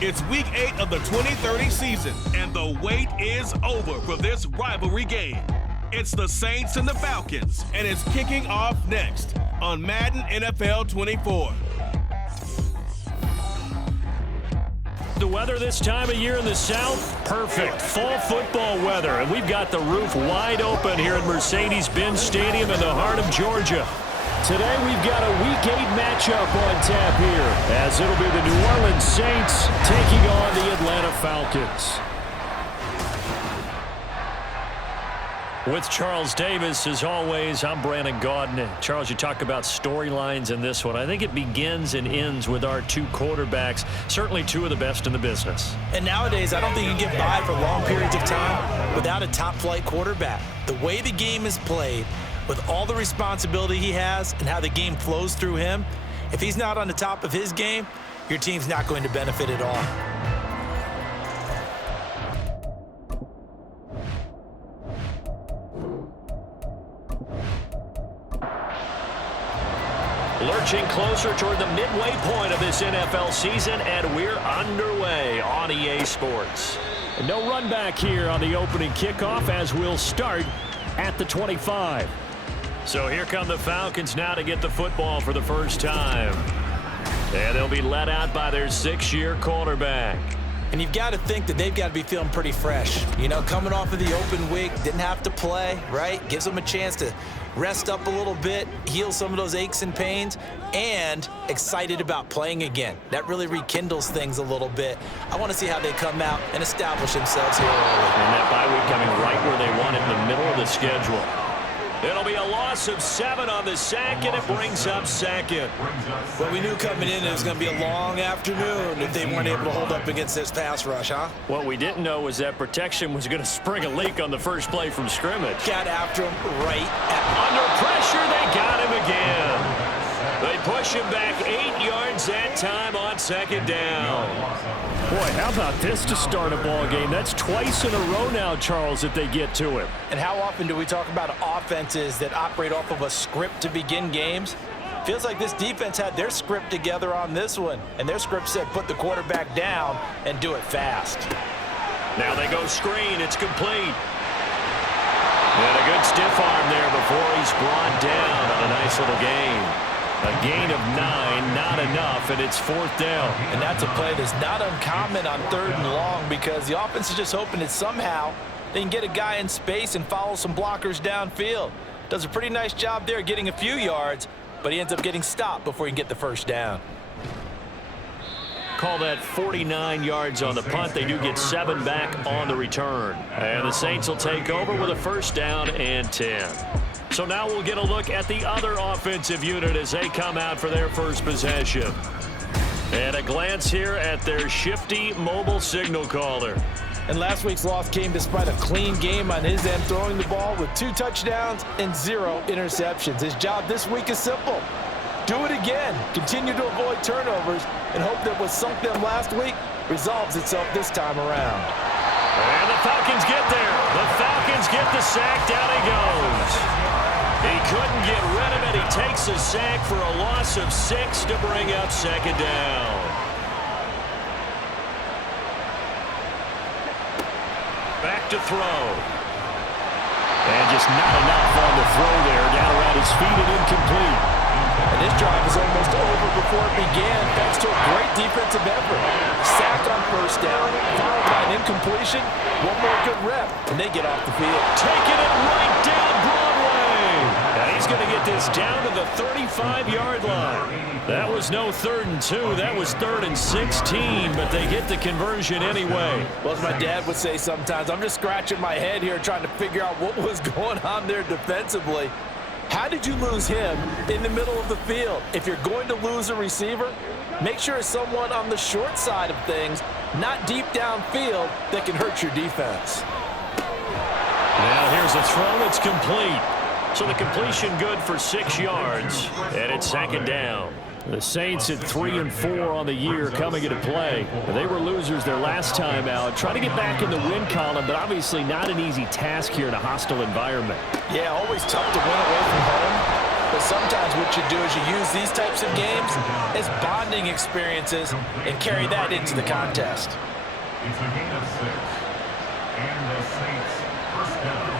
It's Week 8 of the 2030 season, and the wait is over for this rivalry game. It's the Saints and the Falcons, and it's kicking off next on Madden NFL 24. The weather this time of year in the South, perfect. Fall football weather, and we've got the roof wide open here at Mercedes-Benz Stadium in the heart of Georgia. Today we've got a Week 8 matchup on tap here, as it'll be the New Orleans Saints taking on the Atlanta Falcons. With Charles Davis, as always, I'm Brandon Gaudin. Charles, you talk about storylines in this one. I think it begins and ends with our two quarterbacks, certainly two of the best in the business. And nowadays, I don't think you can get by for long periods of time without a top-flight quarterback. The way the game is played, with all the responsibility he has and how the game flows through him, if he's not on the top of his game, your team's not going to benefit at all. Lurching closer toward the midway point of this NFL season, and we're underway on EA Sports. No run back here on the opening kickoff as we'll start at the 25. So here come the Falcons now to get the football for the first time. And they'll be let out by their 6-year quarterback. And you've got to think that they've got to be feeling pretty fresh. You know, coming off of the open week, didn't have to play, right? Gives them a chance to rest up a little bit, heal some of those aches and pains, and excited about playing again. That really rekindles things a little bit. I want to see how they come out and establish themselves here early. And that bye week coming right where they want it in the middle of the schedule. It'll be a loss of 7 on the sack, and it brings up second. Well, we knew coming in it was going to be a long afternoon if they weren't able to hold up against this pass rush, huh? What we didn't know was that protection was going to spring a leak on the first play from scrimmage. Got after him right Under pressure, they got him again. They push him back 8 yards that time on second down. Boy, how about this to start a ball game? That's twice in a row now, Charles, that they get to him. And how often do we talk about offenses that operate off of a script to begin games? Feels like this defense had their script together on this one, and their script said put the quarterback down and do it fast. Now they go screen. It's complete. And a good stiff arm there before he's brought down on a nice little gain. A gain of 9, not enough, and it's 4th down. And that's a play that's not uncommon on 3rd and long because the offense is just hoping that somehow they can get a guy in space and follow some blockers downfield. Does a pretty nice job there getting a few yards, but he ends up getting stopped before he can get the first down. Call that 49 yards on the punt. They do get 7 back on the return. And the Saints will take over with a first down and 10. So now we'll get a look at the other offensive unit as they come out for their first possession. And a glance here at their shifty mobile signal caller. And last week's loss came despite a clean game on his end, throwing the ball with 2 touchdowns and 0 interceptions. His job this week is simple. Do it again. Continue to avoid turnovers and hope that what sunk them last week resolves itself this time around. And the Falcons get there. The Falcons get the sack. Down he goes. He couldn't get rid of it. He takes a sack for a loss of 6 to bring up second down. Back to throw. And just not enough on the throw there. Down around his feet and incomplete. And this drive is almost over before it began thanks to a great defensive effort. Sack on first down, followed by an incompletion. One more good rep, and they get off the field. Taking it right down Broadway. And he's going to get this down to the 35-yard line. That was no 3rd and 2. That was 3rd and 16, but they get the conversion anyway. Well, as my dad would say sometimes, I'm just scratching my head here trying to figure out what was going on there defensively. How did you lose him in the middle of the field? If you're going to lose a receiver, make sure it's someone on the short side of things, not deep downfield, that can hurt your defense. Now here's a throw that's complete. So the completion good for 6 yards, and it's second down. The Saints at 3 and 4 on the year coming into play. They were losers their last time out. Trying to get back in the win column, but obviously not an easy task here in a hostile environment. Yeah, always tough to win away from home. But sometimes what you do is you use these types of games as bonding experiences and carry that into the contest. It's a gain of 6. And the Saints first down.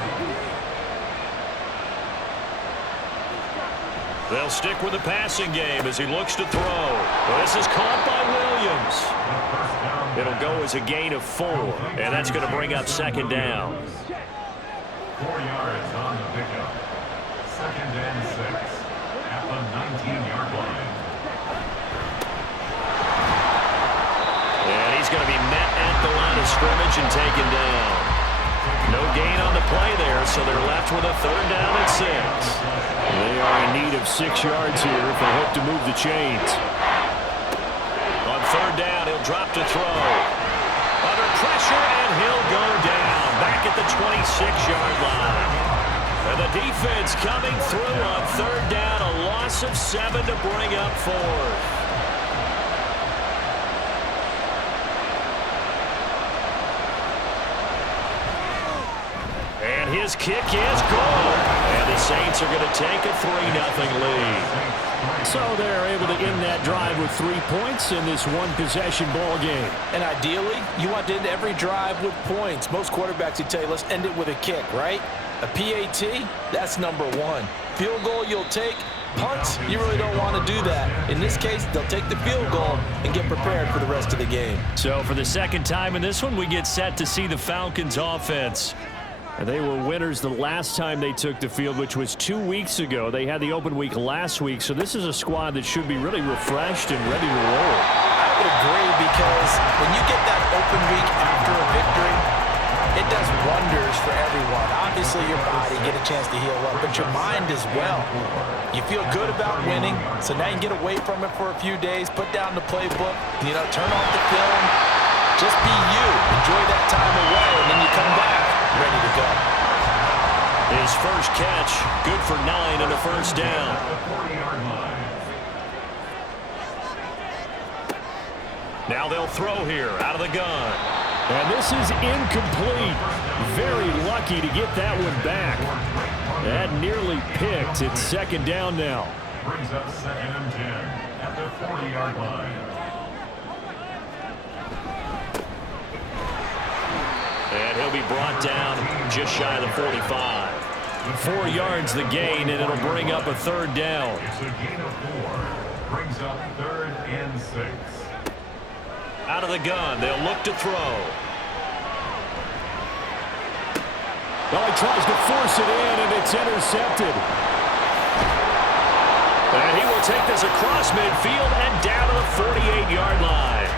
They'll stick with the passing game as he looks to throw. This is caught by Williams. It'll go as a gain of 4, and that's going to bring up second down. 4 yards on the pickup. Second and 6 at the 19-yard line. And he's going to be met at the line of scrimmage and taken down. No gain on the play there, so they're left with a third down and 6. They are in need of 6 yards here if they hope to move the chains. On third down, he'll drop to throw. Under pressure, and he'll go down. Back at the 26-yard line. And the defense coming through on third down. A loss of 7 to bring up 4th. And his kick is good. And the Saints are going to take a 3-0 lead. So they're able to end that drive with 3 points in this one-possession ball game. And ideally, you want to end every drive with points. Most quarterbacks would tell you, let's end it with a kick, right? A PAT, that's number 1. Field goal you'll take. Punts, you really don't want to do that. In this case, they'll take the field goal and get prepared for the rest of the game. So for the second time in this one, we get set to see the Falcons offense. And they were winners the last time they took the field, which was 2 weeks ago. They had the open week last week, so this is a squad that should be really refreshed and ready to roll. I would agree, because when you get that open week after a victory, it does wonders for everyone. Obviously, your body get a chance to heal up, but your mind as well. You feel good about winning, so now you get away from it for a few days, put down the playbook, turn off the film, just be you. Enjoy that time away, and then you come back ready to go. His first catch, good for 9 and a first down. Now they'll throw here out of the gun. And this is incomplete. Very lucky to get that one back. That nearly picked. It's second down now. Brings up second and 10 at the 40-yard line. And he'll be brought down just shy of the 45. 4 yards the gain, and it'll bring up a third down. It's a gain of 4. Brings up third and 6. Out of the gun, they'll look to throw. Well, he tries to force it in, and it's intercepted. And he will take this across midfield and down to the 48-yard line.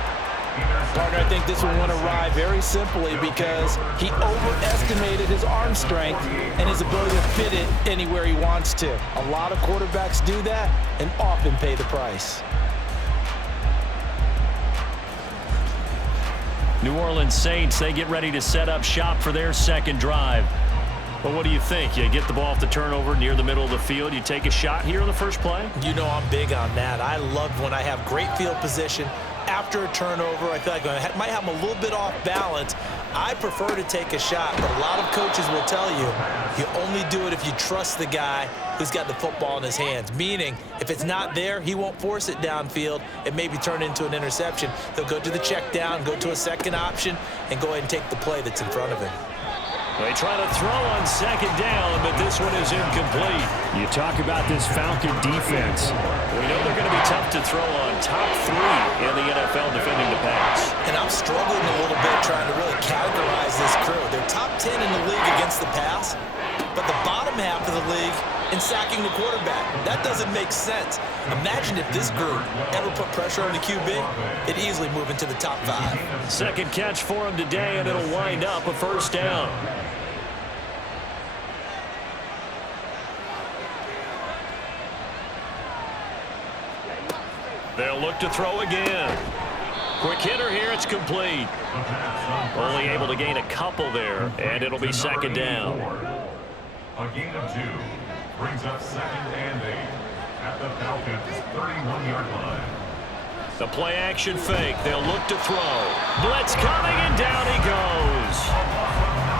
Partner, I think this one went awry very simply because he overestimated his arm strength and his ability to fit it anywhere he wants to. A lot of quarterbacks do that and often pay the price. New Orleans Saints, they get ready to set up shop for their second drive. But what do you think? You get the ball off the turnover near the middle of the field. You take a shot here in the first play? You know I'm big on that. I love when I have great field position. After a turnover, I feel like I might have them a little bit off balance. I prefer to take a shot, but a lot of coaches will tell you, you only do it if you trust the guy who's got the football in his hands. Meaning, if it's not there, he won't force it downfield and maybe turn into an interception. He'll go to the check down, go to a second option, and go ahead and take the play that's in front of him. They try to throw on second down, but this one is incomplete. You talk about this Falcon defense. We know they're going to be tough to throw on. Top 3 in the NFL defending the pass. And I'm struggling a little bit trying to really categorize this crew. They're top 10 in the league against the pass, but the bottom half of the league in sacking the quarterback. That doesn't make sense. Imagine if this group ever put pressure on the QB, it'd easily move into the top 5. Second catch for him today, and it'll wind up a first down. They'll look to throw again. Quick hitter here, it's complete. Only able to gain a couple there, and it'll be second down. A gain of 2 brings up second and 8 at the Falcons' 31-yard line. The play action fake, they'll look to throw. Blitz coming, and down he goes.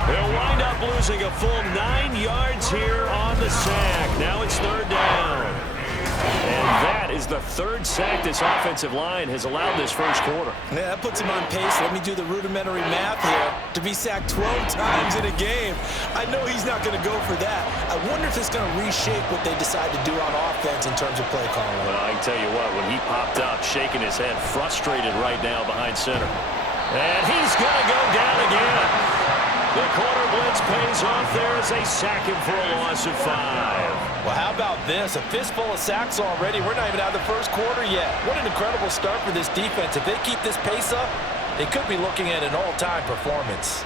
They'll wind up losing a full 9 yards here on the sack. Now it's third down. And that is the third sack this offensive line has allowed this first quarter. Yeah, that puts him on pace. Let me do the rudimentary math here. To be sacked 12 times in a game, I know he's not going to go for that. I wonder if it's going to reshape what they decide to do on offense in terms of play calling. But I can tell you what, when he popped up, shaking his head, frustrated right now behind center. And he's going to go down again. The corner blitz pays off there as they sack him for a loss of 5. Well, how about this? A fistful of sacks already. We're not even out of the first quarter yet. What an incredible start for this defense. If they keep this pace up, they could be looking at an all-time performance.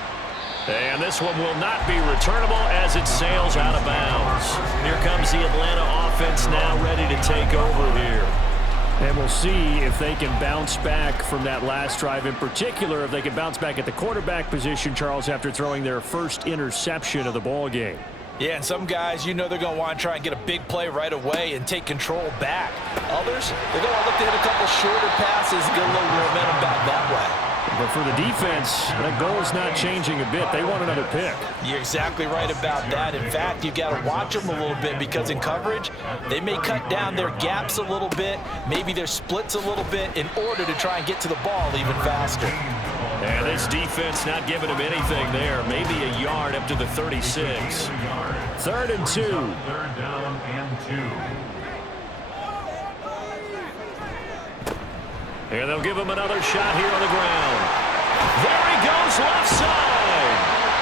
And this one will not be returnable as it sails out of bounds. Here comes the Atlanta offense now ready to take over here. And we'll see if they can bounce back from that last drive, in particular if they can bounce back at the quarterback position, Charles, after throwing their first interception of the ball game. Yeah, and some guys, you know they're going to want to try and get a big play right away and take control back. Others, they're going to look to hit a couple shorter passes and get a little momentum back that way. But for the defense, that goal is not changing a bit. They want another pick. You're exactly right about that. In fact, you've got to watch them a little bit because in coverage, they may cut down their gaps a little bit, maybe their splits a little bit in order to try and get to the ball even faster. And this defense not giving him anything there. Maybe a yard up to the 36. 3rd and 2. 3rd down and 2. And they'll give him another shot here on the ground. There he goes, left side.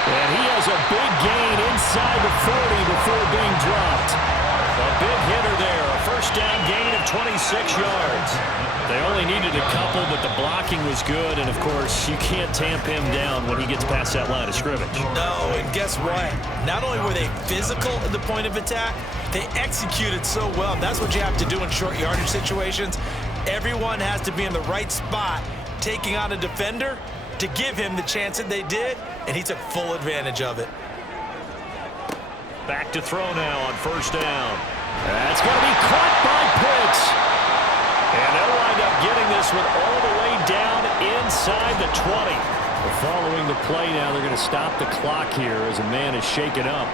And he has a big gain inside the 40 before being dropped. A big hitter there, a first down gain of 26 yards. They only needed a couple, but the blocking was good, and of course, you can't tamp him down when he gets past that line of scrimmage. No, and guess what? Not only were they physical at the point of attack, they executed so well. That's what you have to do in short yardage situations. Everyone has to be in the right spot, taking on a defender to give him the chance that they did, and he took full advantage of it. Back to throw now on first down. That's going to be caught by Pitts. And they'll wind up getting this one all the way down inside the 20. Following the play now, they're going to stop the clock here as a man is shaken up.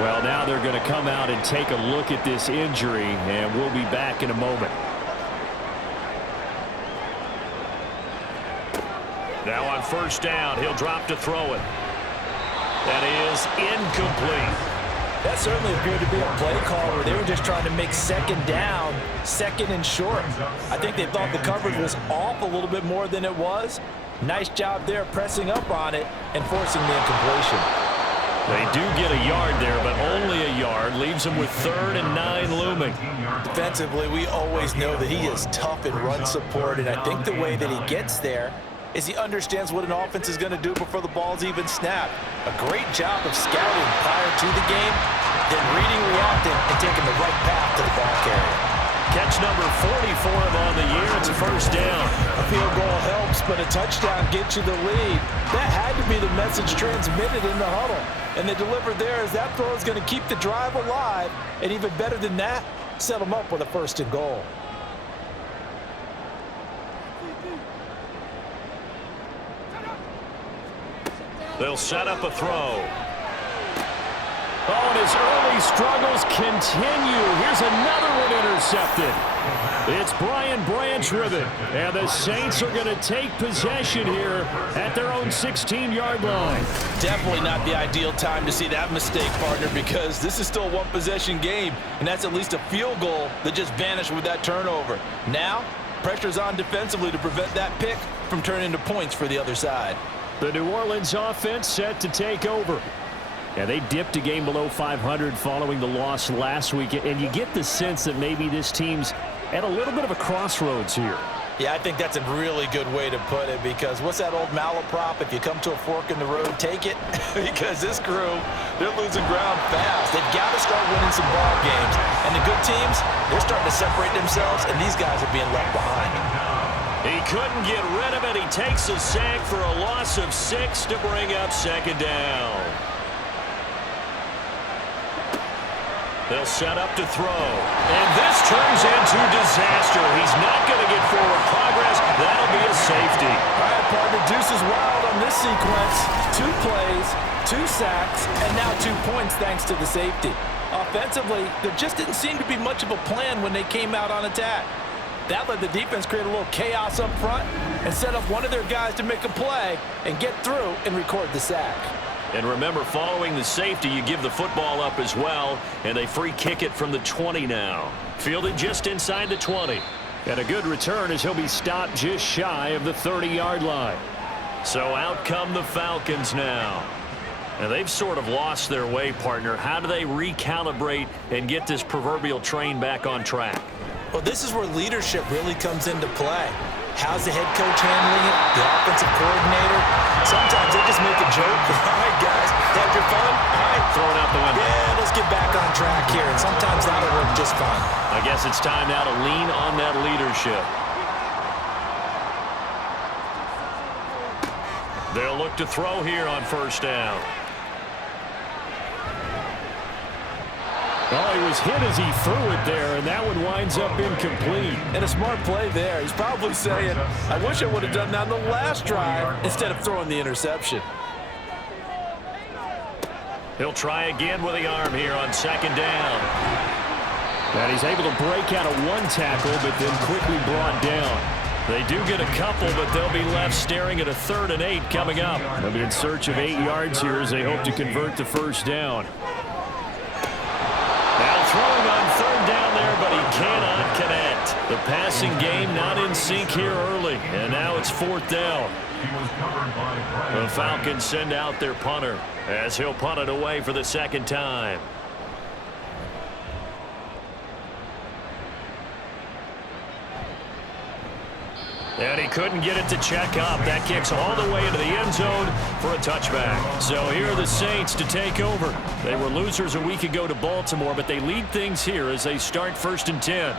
Well, now they're going to come out and take a look at this injury, and we'll be back in a moment. Now on first down, he'll drop to throw it. That is incomplete. That certainly appeared to be a play call where they were just trying to make second down, second and short. I think they thought the coverage was off a little bit more than it was. Nice job there pressing up on it and forcing the incompletion. They do get a yard there, but only a yard. Leaves them with 3rd and 9 looming. Defensively, we always know that he is tough in run support, and I think the way that he gets there is he understands what an offense is going to do before the ball's even snapped. A great job of scouting prior to the game, then reading, reacting, and taking the right path to the ball carrier. Catch number 40 for him on the year. It's a first down. A field goal helps, but a touchdown gets you the lead. That had to be the message transmitted in the huddle. And they delivered there as that throw is going to keep the drive alive. And even better than that, set them up with a 1st and goal. They'll set up a throw. Oh, and his early struggles continue. Here's another one intercepted. It's Brian Branch with it. And the Saints are going to take possession here at their own 16-yard line. Definitely not the ideal time to see that mistake, partner, because this is still a one-possession game, and that's at least a field goal that just vanished with that turnover. Now, pressure's on defensively to prevent that pick from turning into points for the other side. The New Orleans offense set to take over. Yeah, they dipped a game below 500 following the loss last week, and you get the sense that maybe this team's at a little bit of a crossroads here. Yeah, I think that's a really good way to put it, because what's that old malaprop? If you come to a fork in the road, take it. Because this crew, they're losing ground fast. They've got to start winning some ball games. And the good teams, they're starting to separate themselves, and these guys are being left behind. He couldn't get rid of it. He takes a sack for a loss of 6 to bring up 2nd down. They'll set up to throw. And this turns into disaster. He's not going to get forward progress. That'll be a safety. All right, partner, deuce is wild on this sequence. 2 plays, 2 sacks, and now 2 points thanks to the safety. offensively, there just didn't seem to be much of a plan when they came out on attack. That let the defense create a little chaos up front and set up one of their guys to make a play and get through and record the sack. And remember, following the safety, you give the football up as well, and they free kick it from the 20 now. Fielded just inside the 20. And a good return as he'll be stopped just shy of the 30-yard line. So out come the Falcons now. And they've sort of lost their way, partner. How do they recalibrate and get this proverbial train back on track? Well, this is where leadership really comes into play. How's the head coach handling it? The offensive coordinator? Sometimes they just make a joke. All right, guys, had your fun? All right. Throwing out the window. Yeah, let's get back on track here. And sometimes that'll work just fine. I guess it's time now to lean on that leadership. They'll look to throw here on first down. Oh, he was hit as he threw it there, and that one winds up incomplete. And a smart play there. He's probably saying, I wish I would have done that on the last drive instead of throwing the interception. He'll try again with the arm here on second down. And he's able to break out of one tackle, but then quickly brought down. They do get a couple, but they'll be left staring at a 3rd and 8 coming up. They'll be in search of 8 yards here as they hope to convert the first down. Now throwing on 3rd down there, but he cannot connect. The passing game not in sync here early, and now it's 4th down. The Falcons send out their punter as he'll punt it away for the 2nd time. And he couldn't get it to check up. That kicks all the way into the end zone for a touchback. So here are the Saints to take over. They were losers a week ago to Baltimore, but they lead things here as they start 1st and 10.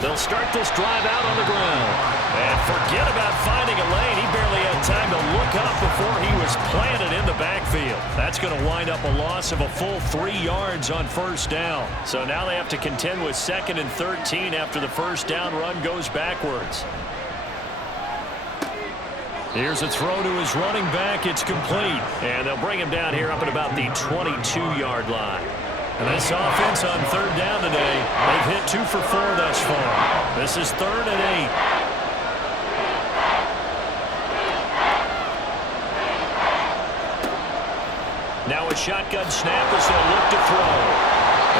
They'll start this drive out on the ground. And forget about finding a lane. He barely had time to look up before he was planted in the backfield. That's going to wind up a loss of a full 3 yards on first down. So now they have to contend with 2nd and 13 after the first down run goes backwards. Here's a throw to his running back. It's complete. And they'll bring him down here up at about the 22-yard line. And this offense on 3rd down today, they've hit 2 for 4 thus far. This is 3rd and 8. Now a shotgun snap as they'll look to throw.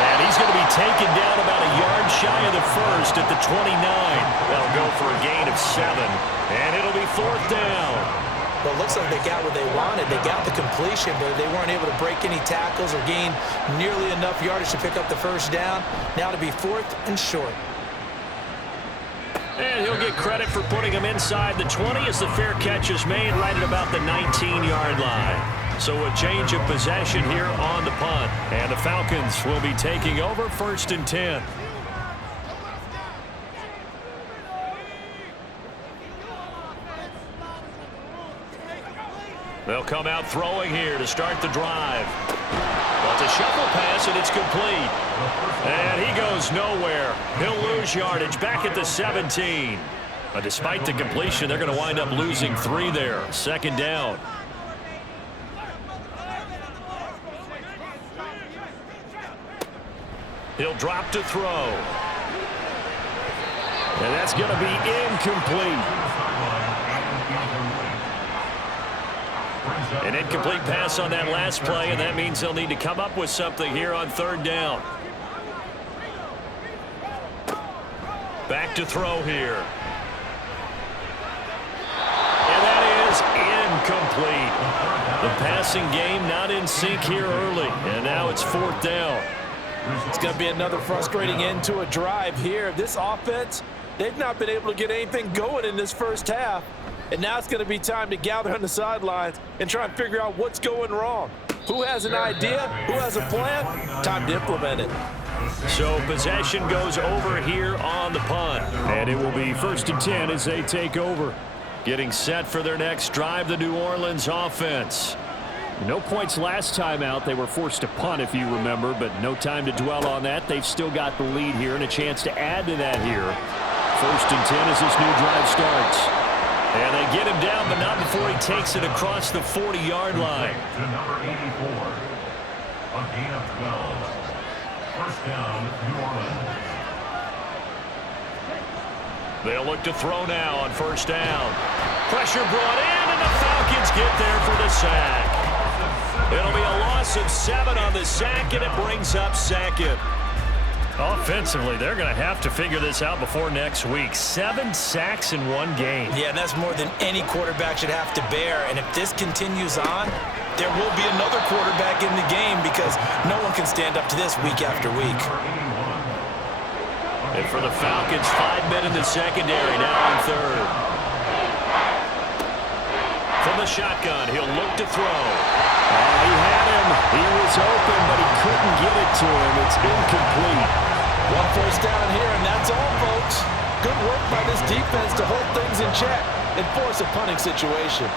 And he's going to be taken down about a yard shy of the 1st at the 29. That'll go for a gain of 7. And it'll be 4th down. Well, it looks like they got what they wanted. They got the completion, but they weren't able to break any tackles or gain nearly enough yardage to pick up the first down. Now to be 4th and short. And he'll get credit for putting him inside the 20 as the fair catch is made right at about the 19-yard line. So a change of possession here on the punt. And the Falcons will be taking over 1st and 10. They'll come out throwing here to start the drive. But a shuffle pass, and it's complete. And he goes nowhere. He'll lose yardage back at the 17. But despite the completion, they're going to wind up losing 3 there. 2nd down. He'll drop to throw. And that's going to be incomplete. An incomplete pass on that last play, and that means they'll need to come up with something here on 3rd down. Back to throw here. And that is incomplete. The passing game not in sync here early, and now it's 4th down. It's going to be another frustrating end to a drive here. This offense, they've not been able to get anything going in this first half. And now it's going to be time to gather on the sidelines and try and figure out what's going wrong. Who has an idea? Who has a plan? Time to implement it. So possession goes over here on the punt. And it will be 1st and 10 as they take over. Getting set for their next drive, the New Orleans offense. No points last time out. They were forced to punt, if you remember, but no time to dwell on that. They've still got the lead here and a chance to add to that here. 1st and 10 as this new drive starts. And they get him down, but not before he takes it across the 40-yard line. To number 84. A gain of 12. First down, New Orleans. They'll look to throw now on first down. Pressure brought in, and the Falcons get there for the sack. It'll be a loss of 7 on the sack, and it brings up second. Offensively, they're going to have to figure this out before next week. 7 sacks in one game. Yeah, and that's more than any quarterback should have to bear. And if this continues on, there will be another quarterback in the game because no one can stand up to this week after week. And for the Falcons, 5 men in the secondary, now in third. From the shotgun, he'll look to throw. He had him. He was open, but he couldn't get it to him. It's incomplete. One first down here, and that's all, folks. Good work by this defense to hold things in check and force a punting situation.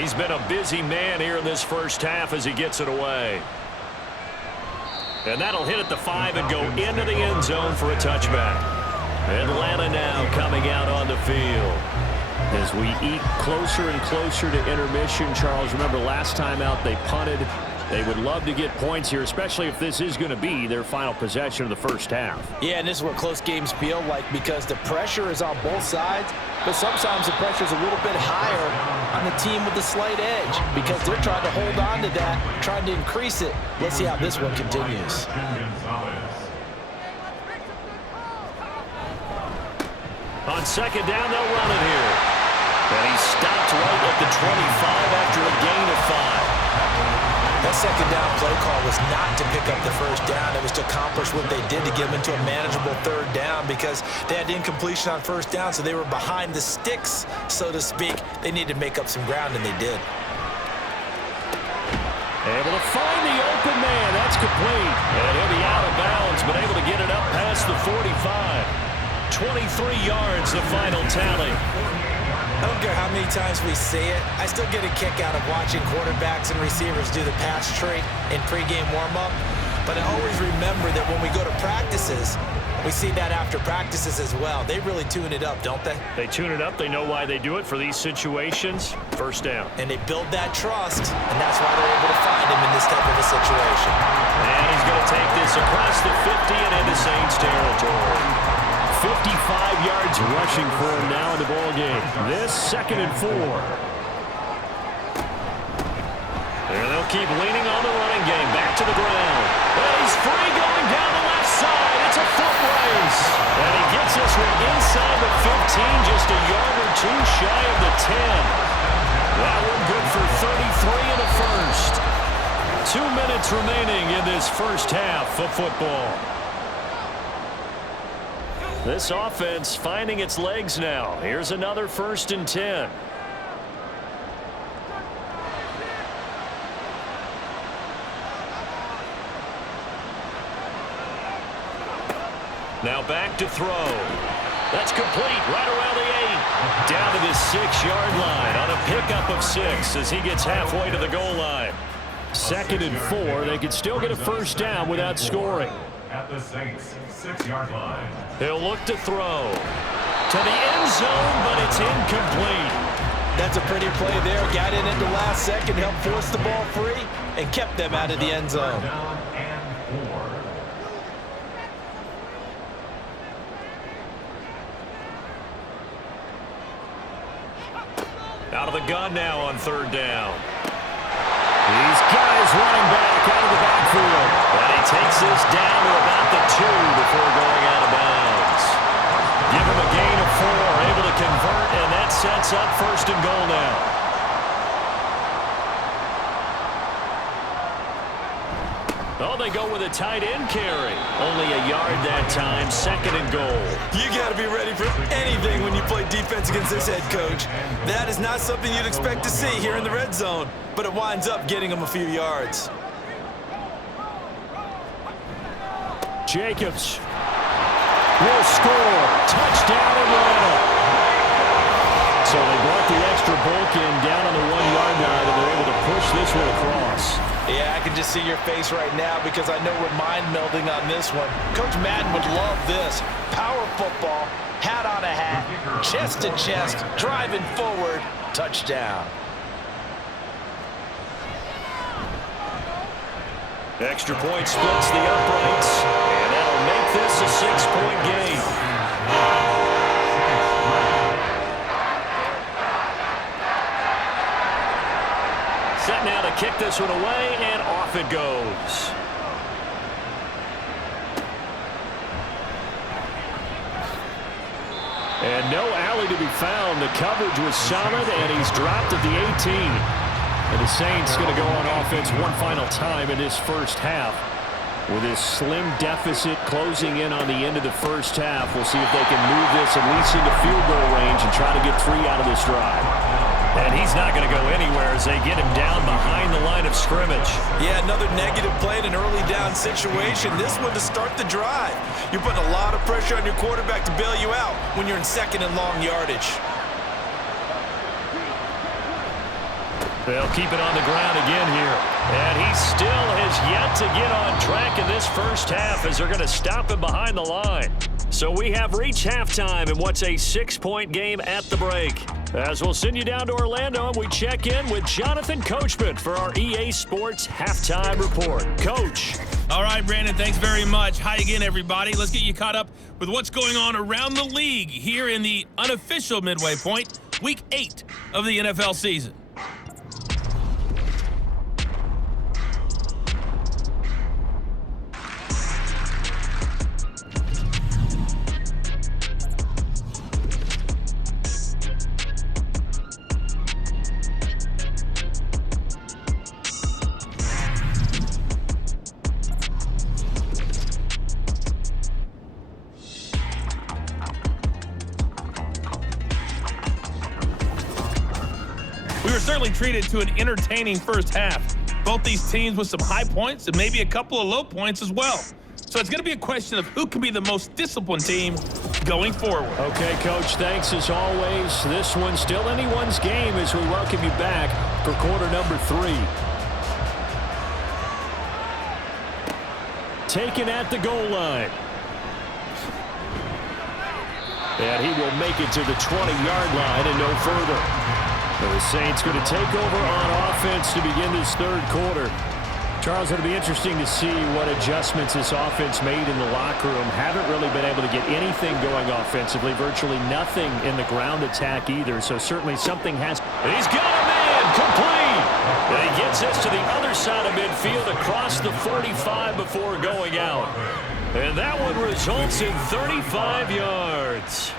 He's been a busy man here in this first half as he gets it away. And that'll hit at the 5 and go into the end zone for a touchback. Atlanta now coming out on the field. As we eat closer and closer to intermission, Charles, remember last time out they punted. They would love to get points here, especially if this is going to be their final possession of the first half. Yeah, and this is what close games feel like because the pressure is on both sides, but sometimes the pressure is a little bit higher on the team with the slight edge because they're trying to hold on to that, trying to increase it. Let's see how this one continues. On second down, they'll run it here. And he stopped right at the 25 after a gain of 5. That second down play call was not to pick up the first down. It was to accomplish what they did to get them into a manageable third down because they had incompletion on first down, so they were behind the sticks, so to speak. They needed to make up some ground, and they did. Able to find the open man. That's complete. And he'll be out of bounds, but able to get it up past the 45. 23 yards, the final tally. I don't care how many times we say it. I still get a kick out of watching quarterbacks and receivers do the pass tree in pregame warm-up. But I always remember that when we go to practices, we see that after practices as well. They really tune it up, don't they? They tune it up. They know why they do it for these situations. First down. And they build that trust, and that's why they're able to find him in this type of a situation. And he's going to take this across the 50 and into Saints territory. 55 yards rushing for him now in the ball game. This 2nd and 4. And they'll keep leaning on the running game. Back to the ground. And he's free going down the left side. It's a foot race. And he gets this one inside the 15, just a yard or 2 shy of the 10. That one good for 33 in the first. 2 minutes remaining in this first half of football. This offense finding its legs now. Here's another 1st and 10. Now back to throw. That's complete right around the 8. Down to the 6-yard line on a pickup of 6 as he gets halfway to the goal line. 2nd and 4. They could still get a first down without scoring. At the Saints 6-yard line. He'll look to throw. To the end zone, but it's incomplete. That's a pretty play there. Got in at the last second, helped force the ball free, and kept them out of the end zone. Down and 4. Out of the gun now on 3rd down. These guys running back out of the backfield. And he takes this down to about the 2 before going out of bounds. Give him a gain of 4, able to convert, and that sets up 1st and goal now. Oh, they go with a tight end carry. Only a yard that time, 2nd and goal. You got to be ready for anything when you play defense against this head coach. That is not something you'd expect to see here in the red zone, but it winds up getting him a few yards. Jacobs will score. Touchdown Atlanta. So they brought the extra bulk in down on the 1-yard line, and they're able to push this one across. Yeah, I can just see your face right now because I know we're mind melding on this one. Coach Madden would love this. Power football, hat on a hat, chest to chest, driving forward, touchdown. Extra point splits the uprights, and that'll make this a 6-point game. Set now to kick this one away, and off it goes. And no alley to be found. The coverage was solid, and he's dropped at the 18. And the Saints going to go on offense one final time in this first half. With this slim deficit closing in on the end of the first half, we'll see if they can move this at least into field goal range and try to get 3 out of this drive. And he's not going to go anywhere as they get him down behind the line of scrimmage. Yeah, another negative play in an early down situation. This one to start the drive. You're putting a lot of pressure on your quarterback to bail you out when you're in second and long yardage. They'll keep it on the ground again here. And he still has yet to get on track in this first half as they're going to stop him behind the line. So we have reached halftime in what's a 6-point game at the break. As we'll send you down to Orlando, and we check in with Jonathan Coachman for our EA Sports Halftime Report. Coach. All right, Brandon, thanks very much. Hi again, everybody. Let's get you caught up with what's going on around the league here in the unofficial midway point, Week 8 of the NFL season. We were certainly treated to an entertaining first half. Both these teams with some high points and maybe a couple of low points as well. So it's going to be a question of who can be the most disciplined team going forward. Okay, Coach, thanks as always. This one's still anyone's game as we welcome you back for quarter number 3. Taken at the goal line. And he will make it to the 20-yard line and no further. The Saints going to take over on offense to begin this third quarter. Charles, it'll be interesting to see what adjustments this offense made in the locker room. Haven't really been able to get anything going offensively. Virtually nothing in the ground attack either. So certainly something has. He's got a man complete. And he gets this to the other side of midfield across the 45 before going out. And that one results in 35 yards.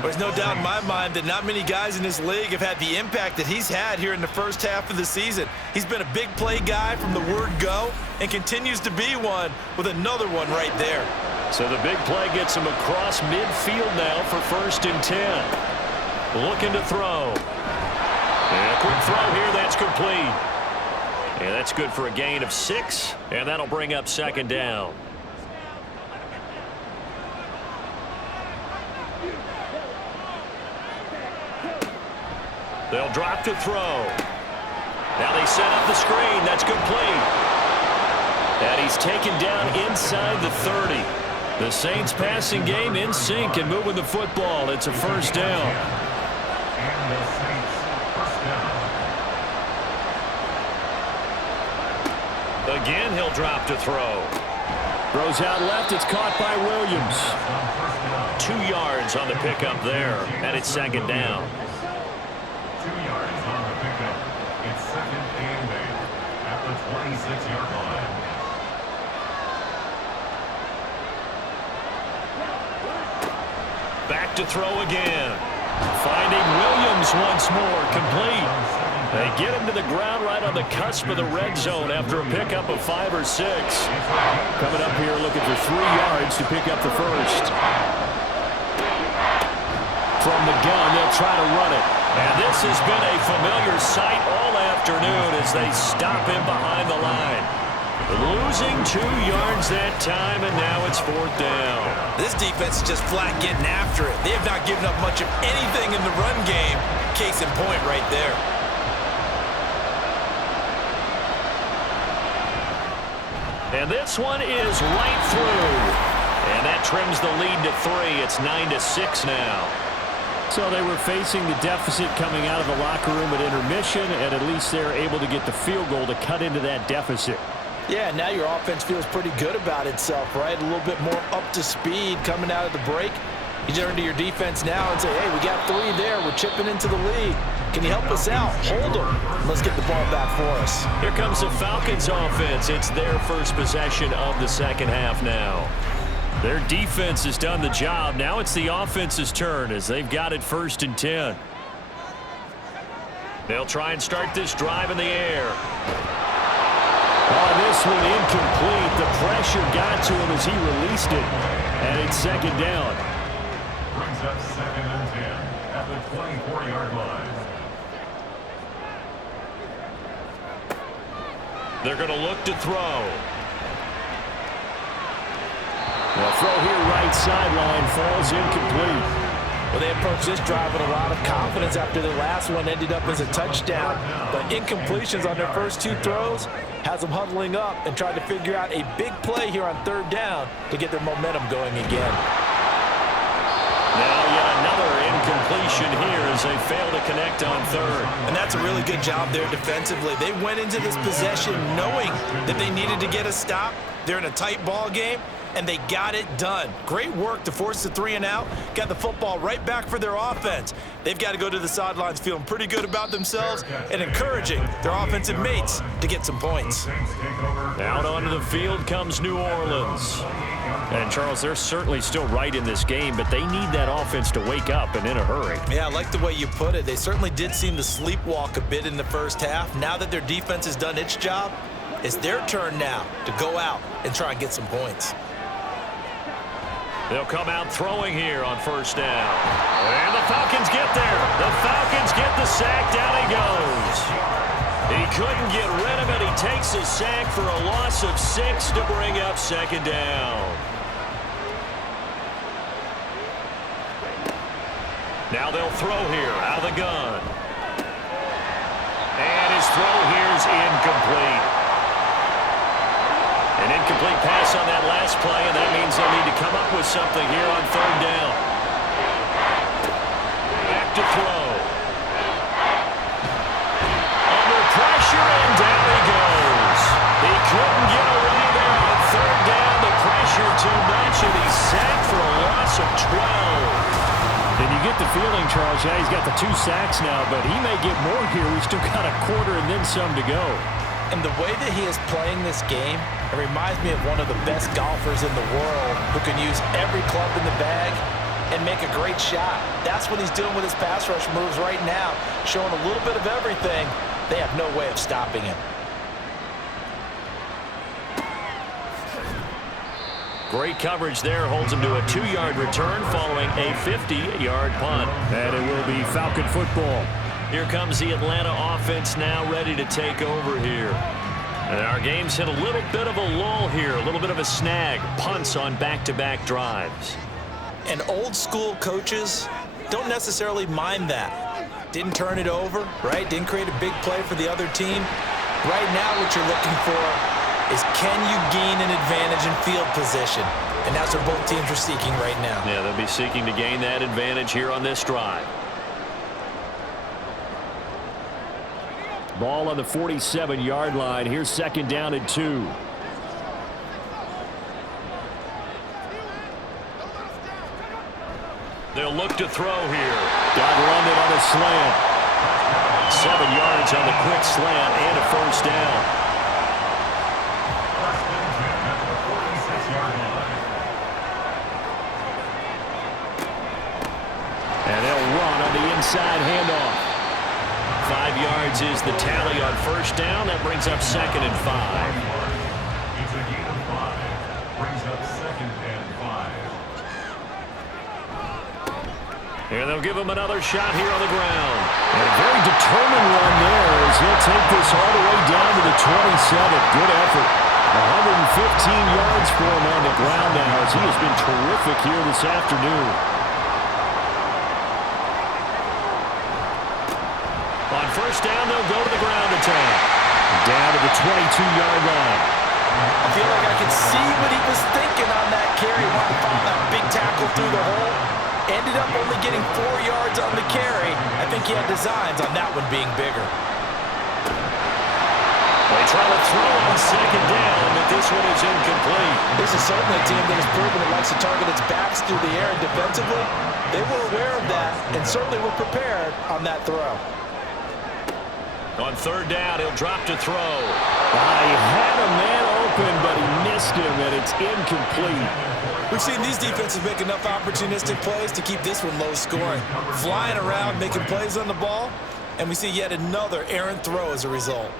There's no doubt in my mind that not many guys in this league have had the impact that he's had here in the first half of the season. He's been a big play guy from the word go and continues to be one with another one right there. So the big play gets him across midfield now for 1st and 10. Looking to throw. And a quick throw here, that's complete. And that's good for a gain of 6, and that'll bring up 2nd down. They'll drop to throw. Now they set up the screen. That's complete. And he's taken down inside the 30. The Saints passing game in sync and moving the football. It's a 1st down. And the Saints first down. Again, he'll drop to throw. Throws out left. It's caught by Williams. 2 yards on the pickup there. And it's 2nd down. 2 yards on the pickup. It's 2nd and 8 at the 26-yard line. Back to throw again. Finding Williams once more. Complete. They get him to the ground right on the cusp of the red zone after a pickup of 5 or 6. Coming up here looking for 3 yards to pick up the first. From the gun, they'll try to run it. And this has been a familiar sight all afternoon as they stop him behind the line. Losing 2 yards that time, and now it's 4th down. This defense is just flat getting after it. They have not given up much of anything in the run game. Case in point right there. And this one is right through. And that trims the lead to 3. It's 9-6 now. So they were facing the deficit coming out of the locker room at intermission, and at least they're able to get the field goal to cut into that deficit. Yeah, now your offense feels pretty good about itself, right? A little bit more up to speed coming out of the break. You turn to your defense now and say, hey, we got 3 there. We're chipping into the lead. Can you help us out? Hold them. Let's get the ball back for us. Here comes the Falcons offense. It's their first possession of the second half now. Their defense has done the job. Now it's the offense's turn as they've got it 1st and 10. They'll try and start this drive in the air. Oh, this one incomplete. The pressure got to him as he released it. And it's 2nd down. Brings up 2nd and 10 at the 24-yard line. They're going to look to throw. The throw here right sideline falls incomplete. Well, they approached this drive with a lot of confidence after their last one ended up as a touchdown. But incompletions on their first 2 throws has them huddling up and trying to figure out a big play here on 3rd down to get their momentum going again. Now yet another incompletion here as they fail to connect on 3rd. And that's a really good job there defensively. They went into this possession knowing that they needed to get a stop. They're in a tight ball game, and they got it done. Great work to force the 3 and out. Got the football right back for their offense. They've got to go to the sidelines feeling pretty good about themselves and encouraging their offensive mates to get some points. Out onto the field comes New Orleans. And, Charles, they're certainly still right in this game, but they need that offense to wake up and in a hurry. Yeah, I like the way you put it. They certainly did seem to sleepwalk a bit in the first half. Now that their defense has done its job, it's their turn now to go out and try and get some points. They'll come out throwing here on 1st down. And the Falcons get there. The Falcons get the sack. Down he goes. He couldn't get rid of it. He takes a sack for a loss of 6 to bring up 2nd down. Now they'll throw here out of the gun. And his throw here's incomplete. An incomplete pass on that last play, and that means they'll need to come up with something here on 3rd down. Back to throw. Under pressure, and down he goes. He couldn't get away there on 3rd down. The pressure too much, and he's sacked for a loss of 12. And you get the feeling, Charles, yeah, he's got the 2 sacks now, but he may get more here. We've still got a quarter and then some to go. And the way that he is playing this game, it reminds me of one of the best golfers in the world who can use every club in the bag and make a great shot. That's what he's doing with his pass rush moves right now, showing a little bit of everything. They have no way of stopping him. Great coverage there, holds him to a 2-yard return following a 50-yard punt. And it will be Falcon football. Here comes the Atlanta offense now ready to take over here. And our game's hit a little bit of a lull here, a little bit of a snag. Punts on back-to-back drives. And old school coaches don't necessarily mind that. Didn't turn it over, right? Didn't create a big play for the other team. Right now what you're looking for is can you gain an advantage in field position? And that's what both teams are seeking right now. Yeah, they'll be seeking to gain that advantage here on this drive. Ball on the 47-yard line. Here's 2nd down and 2. They'll look to throw here. Got London on a slant. 7 yards on the quick slant and a 1st down. And they'll run on the inside handoff. 5 yards is the tally on 1st down. That brings up 2nd and 5. It's a gain of 5. Brings up 2nd and 5. And they'll give him another shot here on the ground. And a very determined run there as he'll take this all the way down to the 27. Good effort. 115 yards for him on the ground now as he has been terrific here this afternoon. On 1st down, they'll go to the ground attack. Down to the 22-yard line. I feel like I could see what he was thinking on that carry. Wanted to follow that big tackle through the hole. Ended up only getting 4 yards on the carry. I think he had designs on that one being bigger. They try to throw on second down, but this one is incomplete. This is certainly a team that has proven it likes to target its backs through the air, and defensively, they were aware of that and certainly were prepared on that throw. On third down, he'll drop to throw. He had a man open, but he missed him, and it's incomplete. We've seen these defenses make enough opportunistic plays to keep this one low scoring. Flying around, making plays on the ball, and we see yet another errant throw as a result.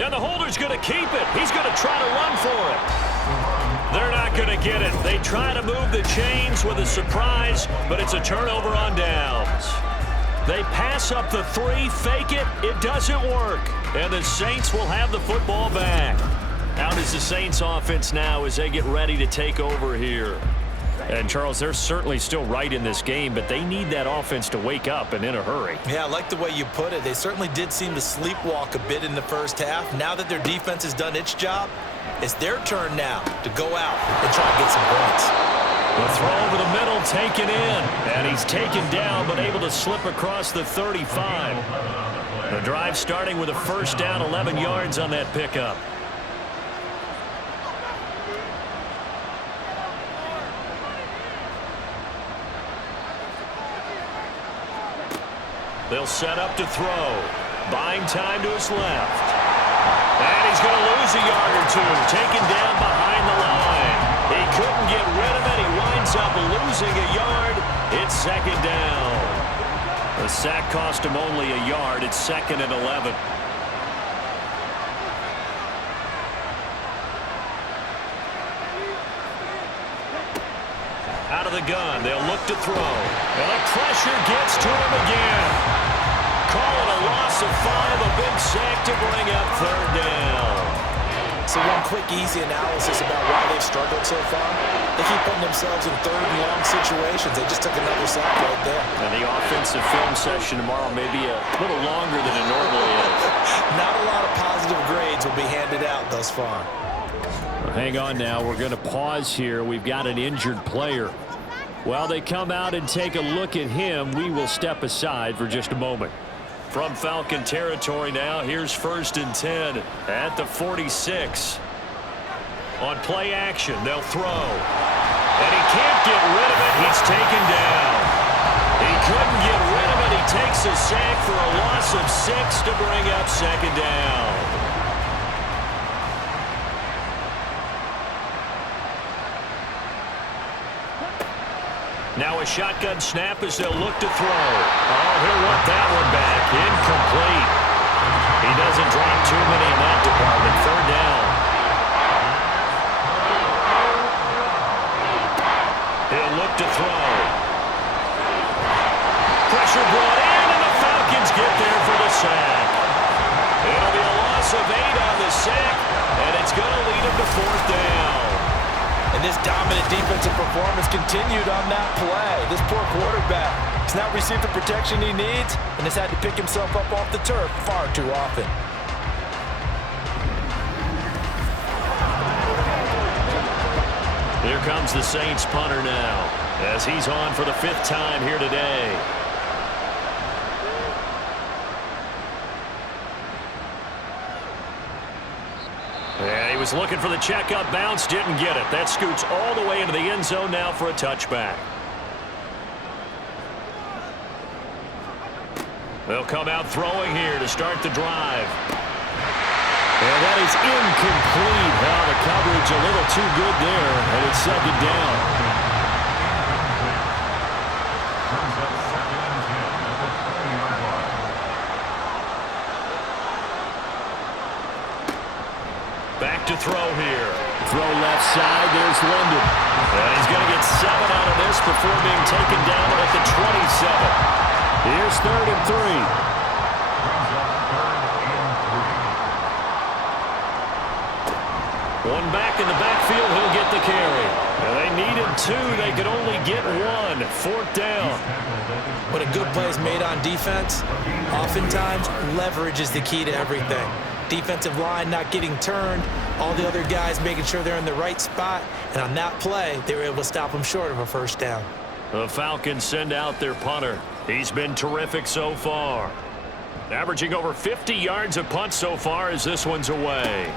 And the holder's going to keep it. He's going to try to run for it. They're not going to get it. They try to move the chains with a surprise, but it's a turnover on downs. They pass up the 3, fake it. It doesn't work. And the Saints will have the football back. Out is the Saints offense now as they get ready to take over here. And, Charles, they're certainly still right in this game, but they need that offense to wake up and in a hurry. Yeah, I like the way you put it. They certainly did seem to sleepwalk a bit in the first half. Now that their defense has done its job, it's their turn now to go out and try to get some points. The throw over the middle taken in, and he's taken down but able to slip across the 35. The drive starting with a first down, 11 yards on that pickup. They'll set up to throw. Buying time to his left. And he's going to lose a yard or two. Taken down behind the line. He couldn't get rid of it. He winds up losing a yard. It's second down. The sack cost him only a yard. It's 2nd and 11. Out of the gun. They'll look to throw. And the pressure gets to him again. Call it a loss of 5, a big sack to bring up third down. So one quick, easy analysis about why they've struggled so far. They keep putting themselves in third and long situations. They just took another sack right there. And the offensive film session tomorrow may be a little longer than it normally is. Not a lot of positive grades will be handed out thus far. Hang on now. We're going to pause here. We've got an injured player. While they come out and take a look at him, we will step aside for just a moment. From Falcon territory now, here's 1st and 10 at the 46. On play action, they'll throw. And he can't get rid of it. He's taken down. He couldn't get rid of it. He takes a sack for a loss of 6 to bring up second down. Now a shotgun snap as they'll look to throw. Oh, he'll want that one back. Incomplete. He doesn't drop too many in that department. Third down. He'll look to throw. Pressure brought in, and the Falcons get there for the sack. It'll be a loss of 8 on the sack, and it's going to lead him to 4th down. And this dominant defensive performance continued on that play. This poor quarterback has not received the protection he needs and has had to pick himself up off the turf far too often. Here comes the Saints punter now as he's on for the 5th time here today. Yeah, he was looking for the checkup bounce, didn't get it. That scoots all the way into the end zone now for a touchback. They'll come out throwing here to start the drive. And that is incomplete. Well, the coverage a little too good there, and it's second down. Back to throw here. Throw left side. There's London. And he's going to get 7 out of this before being taken down at the 27. Here's 3rd and 3. One back in the backfield. He'll get the carry. And they needed 2. They could only get 1. 4th down. When a good play is made on defense, oftentimes leverage is the key to everything. Defensive line not getting turned, all the other guys making sure they're in the right spot, and on that play, they were able to stop them short of a first down. The Falcons send out their punter. He's been terrific so far. Averaging over 50 yards a punt so far as this one's away.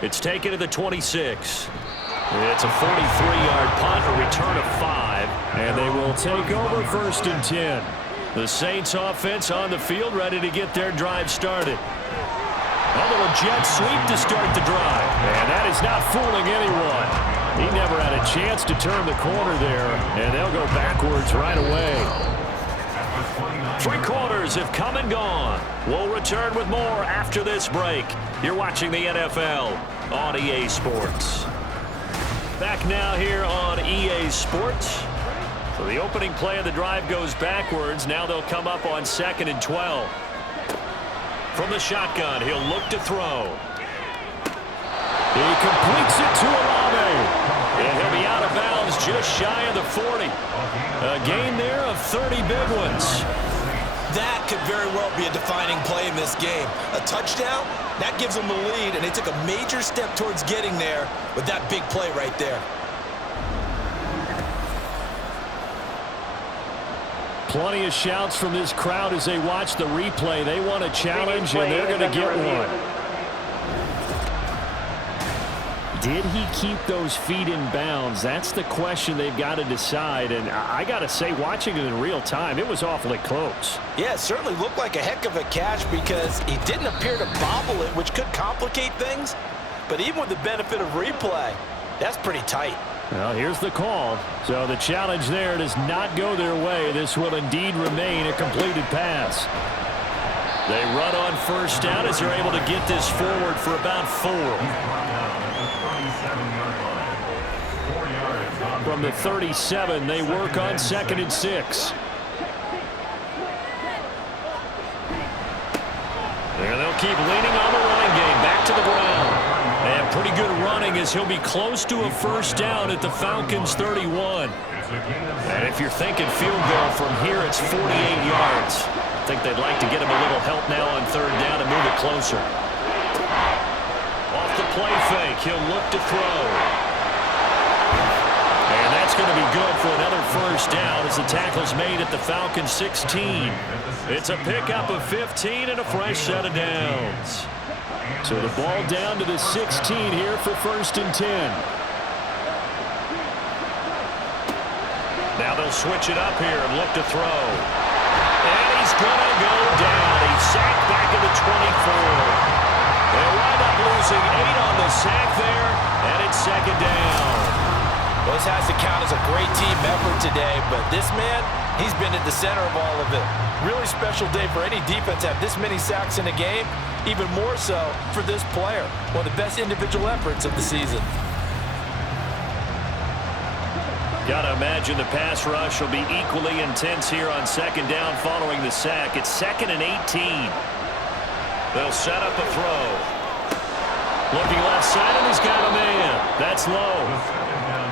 It's taken to the 26. It's a 43-yard punt, a return of 5. And they will take over 1st and 10. The Saints offense on the field ready to get their drive started. A little jet sweep to start the drive. And that is not fooling anyone. He never had a chance to turn the corner there, and they'll go backwards right away. 3 quarters have come and gone. We'll return with more after this break. You're watching the NFL on EA Sports. Back now here on EA Sports. So the opening play of the drive goes backwards. Now they'll come up on 2nd and 12. From the shotgun, he'll look to throw. He completes it to Olave. And he'll be out of bounds just shy of the 40. A gain there of 30 big ones. That could very well be a defining play in this game. A touchdown, that gives them the lead, and they took a major step towards getting there with that big play right there. Plenty of shouts from this crowd as they watch the replay. They want a challenge, and they're going to get one. Did he keep those feet in bounds? That's the question they've got to decide. And I got to say, watching it in real time, it was awfully close. Yeah, it certainly looked like a heck of a catch because he didn't appear to bobble it, which could complicate things. But even with the benefit of replay, that's pretty tight. Well, here's the call. So the challenge there does not go their way. This will indeed remain a completed pass. They run on 1st down as they're able to get this forward for about 4. From the 37, they work on 2nd and 6. And they'll keep leaning on the running game. Back to the ground. And pretty good running as he'll be close to a 1st down at the Falcons' 31. And if you're thinking field goal from here, it's 48 yards. I think they'd like to get him a little help now on 3rd down to move it closer. Off the play fake, he'll look to throw. And that's going to be good for another 1st down as the tackle's made at the Falcons' 16. It's a pickup of 15 and a fresh set of downs. So the ball down to the 16 here for 1st and 10. Now they'll switch it up here and look to throw. And he's going to go down. He's sacked back at the 24. They'll wind up losing 8 on the sack there, and it's 2nd down. Well, this has to count as a great team effort today, but this man, he's been at the center of all of it. Really special day for any defense to have this many sacks in a game, even more so for this player. One of the best individual efforts of the season. Gotta imagine the pass rush will be equally intense here on 2nd down following the sack. It's 2nd and 18. They'll set up a throw. Looking left side, and he's got a man. That's low.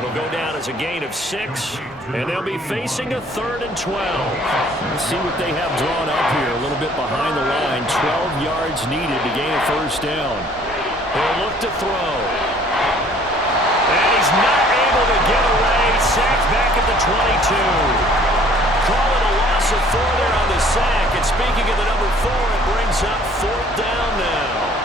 Will go down as a gain of 6, and they'll be facing a 3rd and 12. Let's see what they have drawn up here. A little bit behind the line. 12 yards needed to gain a 1st down. He'll look to throw. And he's not able to get away. Sacked back at the 22. Call it a loss of 4 there on the sack. And speaking of the number 4, it brings up 4th down now.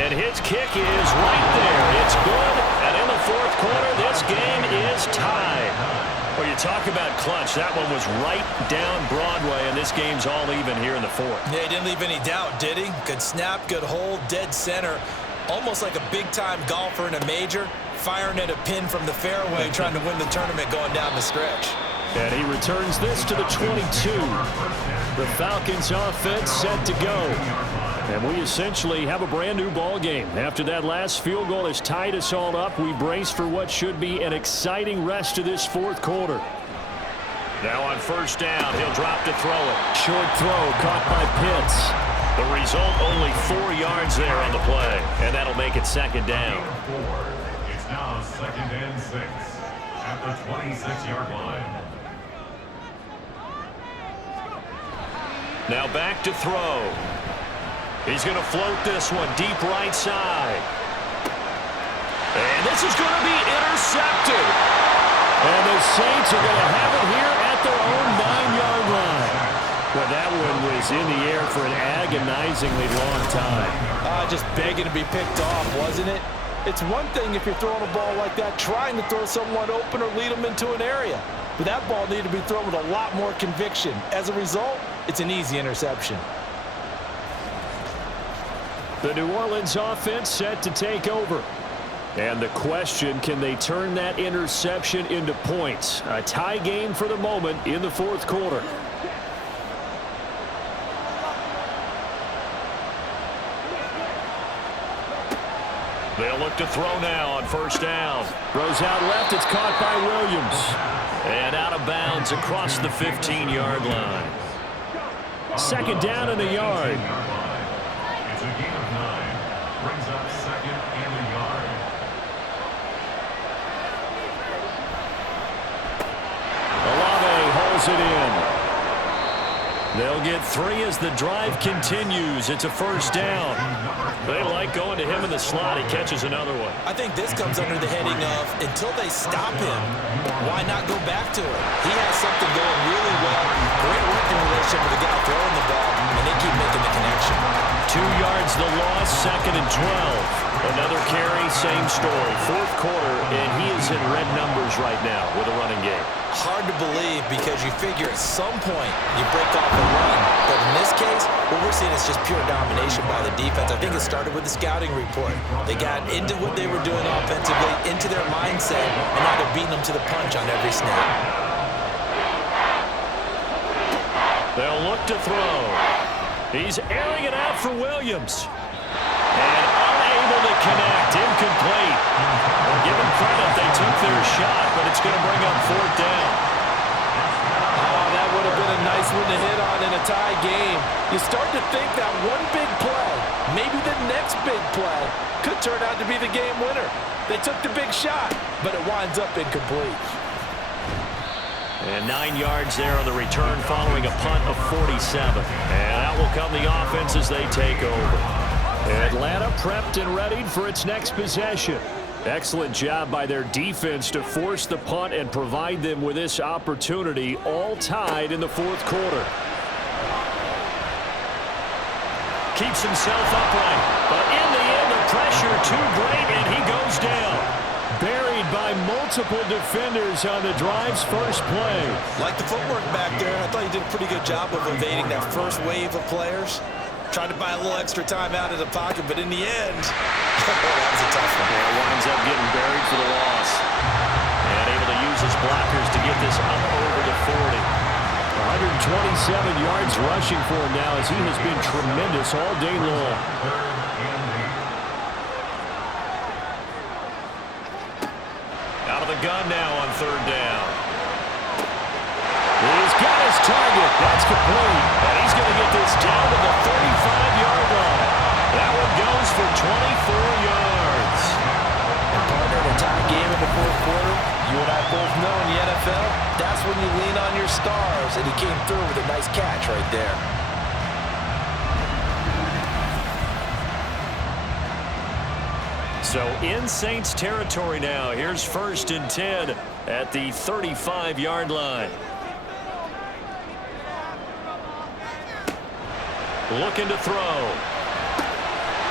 And his kick is right there. It's good. And in the 4th quarter, this game is tied. Well, you talk about clutch. That one was right down Broadway, and this game's all even here in the 4th. Yeah, he didn't leave any doubt, did he? Good snap, good hold, dead center. Almost like a big-time golfer in a major, firing at a pin from the fairway, trying to win the tournament going down the stretch. And he returns this to the 22. The Falcons offense set to go. And we essentially have a brand new ball game. After that last field goal has tied us all up, we brace for what should be an exciting rest of this 4th quarter. Now on 1st down, he'll drop to throw it. Short throw caught by Pitts. The result, only 4 yards there on the play. And that'll make it 2nd down. It's now 2nd and 6 at the 26-yard line. Now back to throw. He's going to float this one deep right side. And this is going to be intercepted. And the Saints are going to have it here at their own 9-yard line. Well, that one was in the air for an agonizingly long time. Just begging to be picked off, wasn't it? It's one thing if you're throwing a ball like that, trying to throw someone open or lead them into an area. But that ball needed to be thrown with a lot more conviction. As a result, it's an easy interception. The New Orleans offense set to take over. And the question, can they turn that interception into points? A tie game for the moment in the fourth quarter. They'll look to throw now on first down. Throws out left. It's caught by Williams. And out of bounds across the 15-yard line. Second down and a yard. It's a gain of 9. Brings up second and a yard. Olave holds it in. They'll get 3 as the drive continues. It's a first down. They like going to him in the slot. He catches another one. I think this comes under the heading of, until they stop him, why not go back to it? He has something going really well. Great working relationship with the guy throwing the ball, and they keep making the connection. 2 yards the loss, second and 12. Another carry, same story. Fourth quarter, and he is in red numbers right now with a running game. Hard to believe because you figure at some point you break off a run. But in this case, what we're seeing is just pure domination by the defense. I think it started with the scouting report. They got into what they were doing offensively, into their mindset, and now they're beating them to the punch on every snap. They'll look to throw. He's airing it out for Williams. And unable to connect. Incomplete. Well, give them credit. They took their shot, but it's going to bring up fourth down. Oh, that would have been a nice one to hit on in a tie game. You start to think that one big play, maybe the next big play, could turn out to be the game winner. They took the big shot, but it winds up incomplete. And 9 yards there on the return following a punt of 47. And out will come the offense as they take over. Atlanta prepped and readied for its next possession. Excellent job by their defense to force the punt and provide them with this opportunity, all tied in the fourth quarter. Keeps himself upright, but in the end, the pressure too great, and he goes down. Buried by multiple defenders on the drive's first play. Like the footwork back there, I thought he did a pretty good job of evading that first wave of players. Tried to buy a little extra time out of the pocket, but in the end, that was a tough one. Yeah, winds up getting buried for the loss. And able to use his blockers to get this up over the 40. 127 yards rushing for him now as he has been tremendous all day long. Out of the gun now on third down. He's got his target. That's complete. And he's going to get this down to the 35-yard line. That one goes for 24 yards. And partner, the tie game in the fourth quarter, you and I both know in the NFL, that's when you lean on your stars, and he came through with a nice catch right there. So in Saints territory now. Here's first and 10 at the 35-yard line. Looking to throw.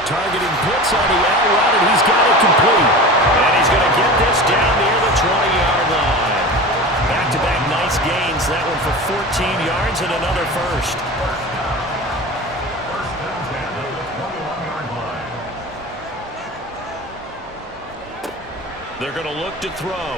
Targeting Pitts on the out route, and he's got it complete. And he's going to get this down near the 20-yard line. Back-to-back nice gains. That one for 14 yards and another first. They're going to look to throw.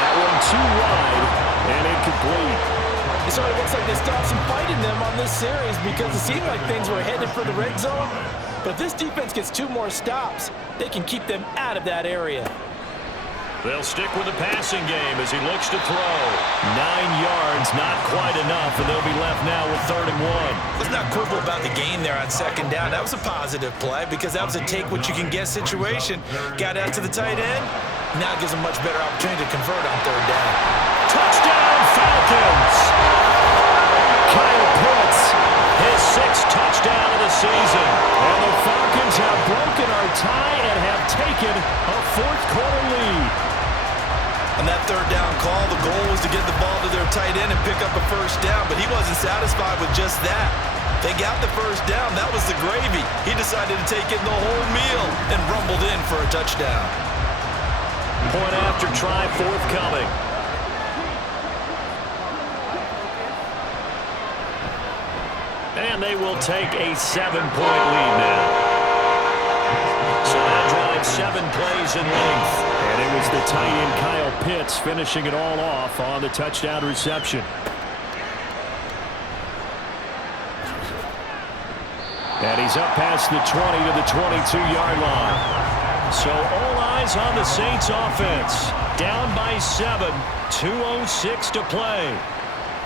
That one too wide and incomplete. It sort of looks like they stopped some fight in them on this series because it seemed like things were headed for the red zone. But if this defense gets 2 more stops, they can keep them out of that area. They'll stick with the passing game as he looks to throw. 9 yards, not quite enough, and they'll be left now with 3rd and 1. Let's not quibble about the gain there on second down. That was a positive play because that was a take-what-you-can-get situation. Got out to the tight end. Now it gives them much better opportunity to convert on 3rd down. Touchdown, Falcons! Kyle Pitts, his 6th touchdown of the season. And the Falcons have broken our tie and have taken a fourth quarter lead. tight end and pick up a first down, but he wasn't satisfied with just that. They got the first down. That was the gravy. He decided to take in the whole meal and rumbled in for a touchdown. Point after try forthcoming. And they will take a 7-point lead now. So that drive 7 plays in length. And it was the tight end Kyle Pitts finishing it all off on the touchdown reception. And he's up past the 20 to the 22-yard line. So all eyes on the Saints offense. Down by 7, 2:06 to play.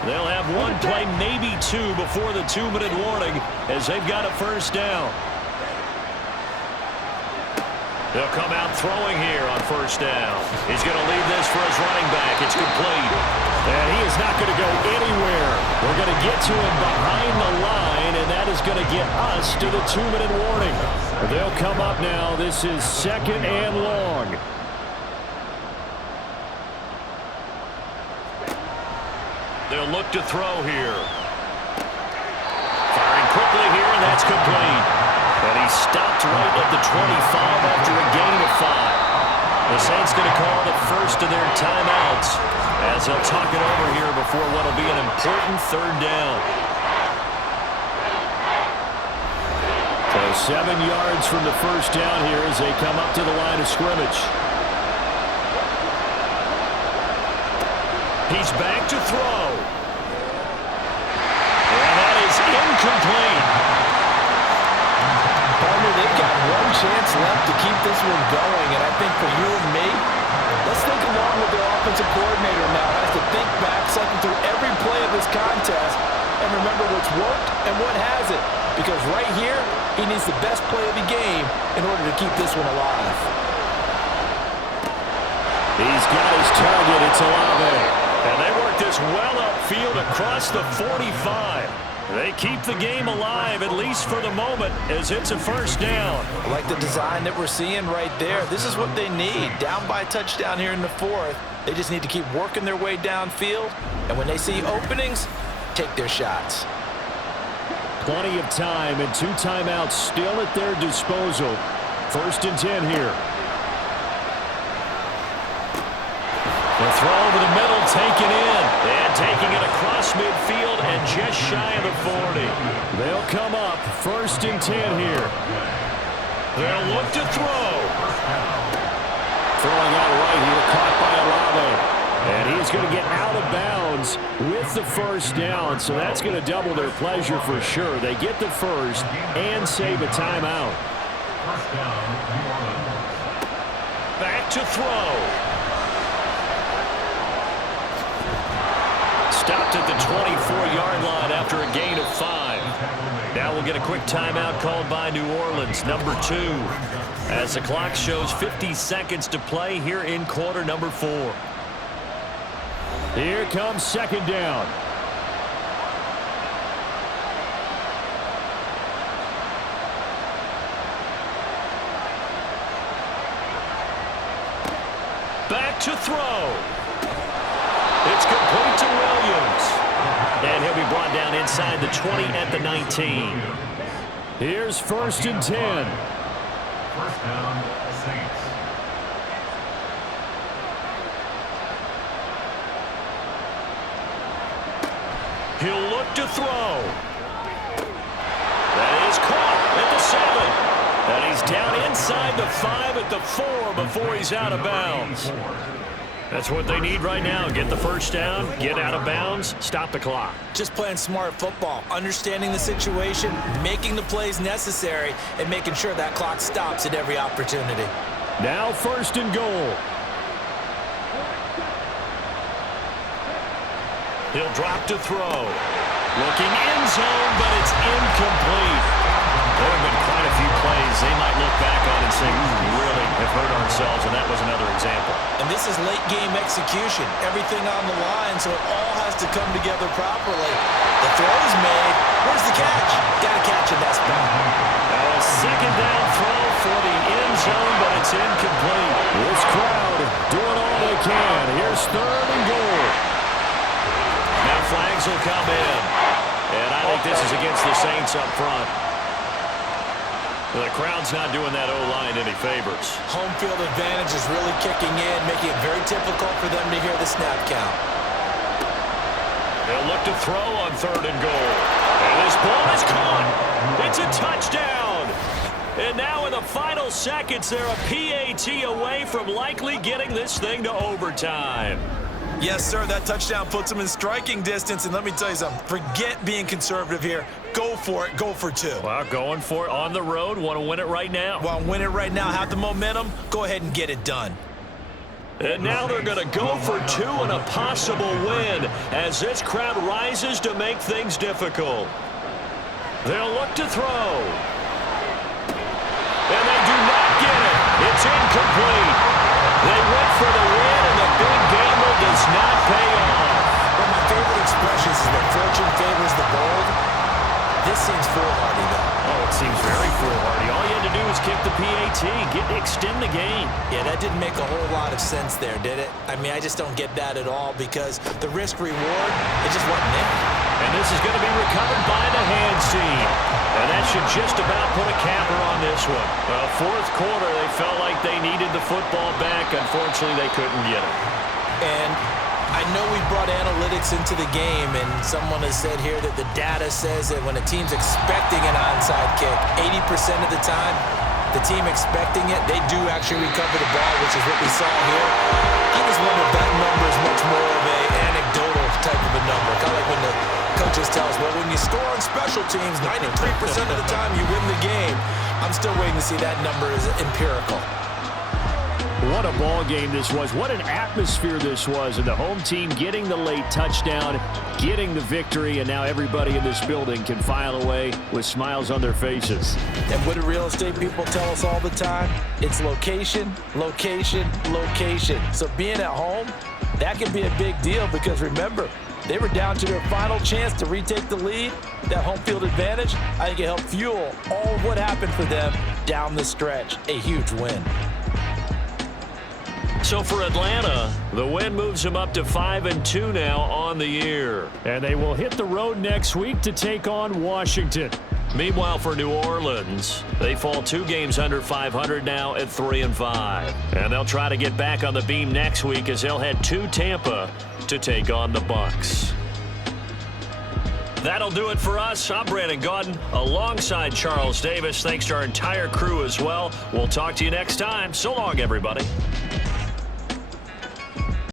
They'll have one play, maybe two, before the 2-minute warning as they've got a first down. They'll come out throwing here on first down. He's going to leave this for his running back. It's complete. And he is not going to go anywhere. We're going to get to him behind the line, and that is going to get us to the 2-minute warning. They'll come up now. This is 2nd and long. They'll look to throw here. Firing quickly here, and that's complete. And he stopped right at the 25 after a gain of 5. The Saints going to call the first of their timeouts as they'll talk it over here before what will be an important 3rd down. So 7 yards from the first down here as they come up to the line of scrimmage. He's back to throw. And that is incomplete. Palmer, they've got one chance left to keep this one going, and I think for you and me, let's think along with their offensive coordinator now. Has to think back, cycle through every play of this contest, and remember what's worked and what hasn't. Because right here, he needs the best play of the game in order to keep this one alive. He's got his target. It's Olave. And they work this well upfield across the 45. They keep the game alive, at least for the moment, as it's a first down. I like the design that we're seeing right there. This is what they need. Down by a touchdown here in the 4th. They just need to keep working their way downfield. And when they see openings, take their shots. Plenty of time and 2 timeouts still at their disposal. 1st and 10 here. The throw over the middle, taken in. And taking it across midfield and just shy of the 40. They'll come up 1st and 10 here. They'll look to throw. Throwing out right here, caught by Olave. And he's going to get out of bounds with the first down. So that's going to double their pleasure for sure. They get the first and save a timeout. Back to throw. Stopped at the 24-yard line after a gain of 5. Now we'll get a quick timeout called by New Orleans, number 2, as the clock shows 50 seconds to play here in quarter number 4. Here comes 2nd down. Back to throw. It's complete to Williams. And he'll be brought down inside the 20 at the 19. Here's 1st and 10. First down, Saints. He'll look to throw. That is caught at the 7. And he's down inside the 5 at the 4 before he's out of bounds. That's what they need right now. Get the first down, get out of bounds, stop the clock. Just playing smart football, understanding the situation, making the plays necessary, and making sure that clock stops at every opportunity. Now 1st and goal. He'll drop to throw. Looking end zone, but it's incomplete. There have been quite a few plays they might look back on and say, we really have hurt ourselves, and that was another example. And this is late game execution. Everything on the line, so it all has to come together properly. The throw is made. Where's the catch? Got to catch in that spot. Now a 2nd down throw for the end zone, but it's incomplete. This crowd doing all they can. Here's 3rd and goal. will come in. And I think this is against the Saints up front. The crowd's not doing that O-line any favors. Home field advantage is really kicking in, making it very difficult for them to hear the snap count. They'll look to throw on 3rd and goal. And this ball is caught. It's a touchdown. And now in the final seconds, they're a PAT away from likely getting this thing to overtime. Yes, sir, that touchdown puts them in striking distance. And let me tell you something, forget being conservative here. Go for it. Go for 2. Well, going for it on the road. Want to win it right now. Want to win it right now. Have the momentum. Go ahead and get it done. And now they're going to go for 2 and a possible win as this crowd rises to make things difficult. They'll look to throw. And they do not get it. It's incomplete. They went for the win, and the big gamble does not pay off. One of my favorite expressions is that fortune favors the bold. This seems foolhardy, though. Oh, it seems very foolhardy. All you had to do was kick the PAT, extend the game. Yeah, that didn't make a whole lot of sense there, did it? I mean, I just don't get that at all because the risk-reward, it just wasn't there. And this is going to be recovered by the hands team. And that should just about put a capper on this one. Well, 4th quarter, they felt like they needed the football back. Unfortunately, they couldn't get it. And I know we brought analytics into the game, and someone has said here that the data says that when a team's expecting an onside kick, 80% of the time, the team expecting it, they do actually recover the ball, which is what we saw here. I just wonder if that number is much more of an anecdotal type of a number. Kind of like when the coaches tell us, well, when you score on special teams, 93% of the time you win the game. I'm still waiting to see that number is empirical. What a ball game this was. What an atmosphere this was. And the home team getting the late touchdown, getting the victory, and now everybody in this building can file away with smiles on their faces. And what do real estate people tell us all the time? It's location, location, location. So being at home, that can be a big deal because remember, they were down to their final chance to retake the lead. That home field advantage, I think it helped fuel all of what happened for them down the stretch. A huge win. So for Atlanta, the win moves them up to 5-2 now on the year. And they will hit the road next week to take on Washington. Meanwhile, for New Orleans, they fall 2 games under 500 now at 3-5. And they'll try to get back on the beam next week as they'll head to Tampa to take on the Bucs. That'll do it for us. I'm Brandon Gaudin alongside Charles Davis. Thanks to our entire crew as well. We'll talk to you next time. So long, everybody.